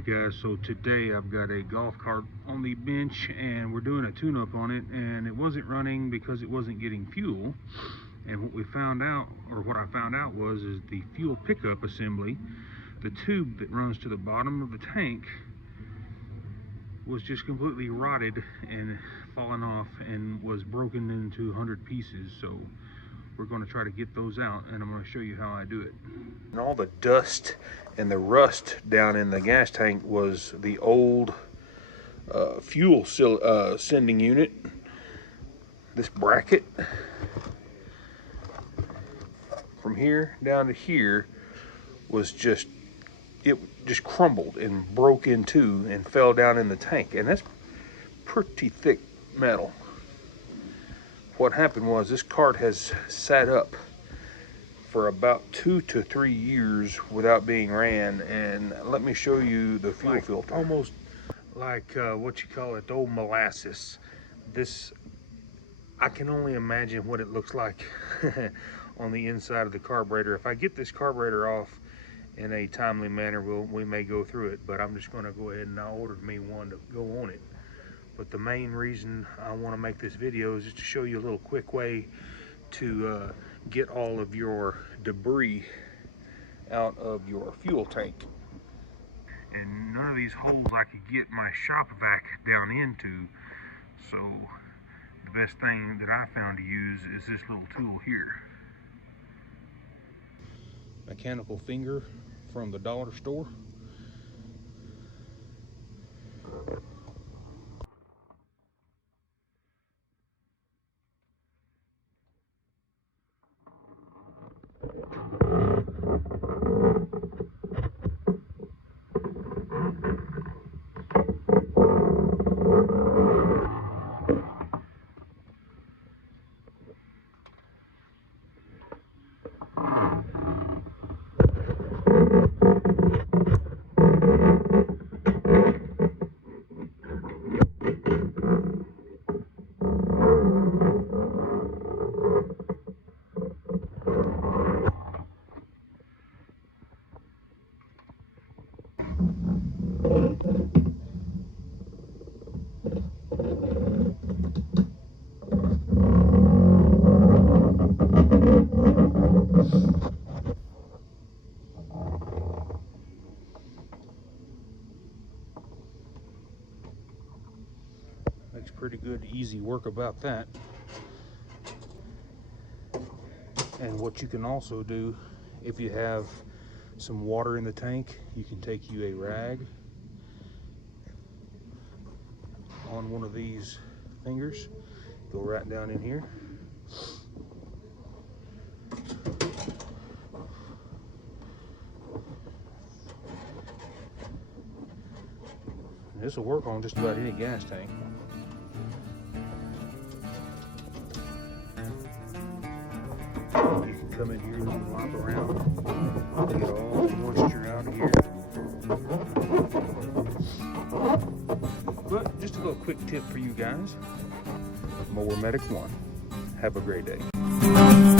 Alrighty guys, so today I've got a golf cart on the bench and we're doing a tune-up on it, and it wasn't running because it wasn't getting fuel. And what we found out, or what I found out was, is the fuel pickup assembly, the tube that runs to the bottom of the tank, was just completely rotted and fallen off and was broken into 100 pieces. So we're going to try to get those out, and I'm going to show you how I do it. And all the dust and the rust down in the gas tank was the old fuel sending unit. This bracket from here down to here was just, it just crumbled and broke in two and fell down in the tank, and that's pretty thick metal. What happened was this cart has sat up for about 2 to 3 years without being ran, and let me show you the fuel filter. Almost like what you call it, old molasses. This, I can only imagine what it looks like on the inside of the carburetor. If I get this carburetor off in a timely manner, we may go through it, but I'm just going to go ahead and I ordered me one to go on it. But the main reason I want to make this video is just to show you a little quick way to get all of your debris out of your fuel tank. And none of these holes I could get my shop vac down into, so the best thing that I found to use is this little tool here. Mechanical finger from the dollar store. Makes pretty good, easy work about that. And what you can also do, if you have some water in the tank, you can take you a rag on one of these fingers, go right down in here, and this will work on just about any gas tank. You can come in here and lop around, get all the moisture out of here. But just a little quick tip for you guys. Mower Medic 1. Have a great day.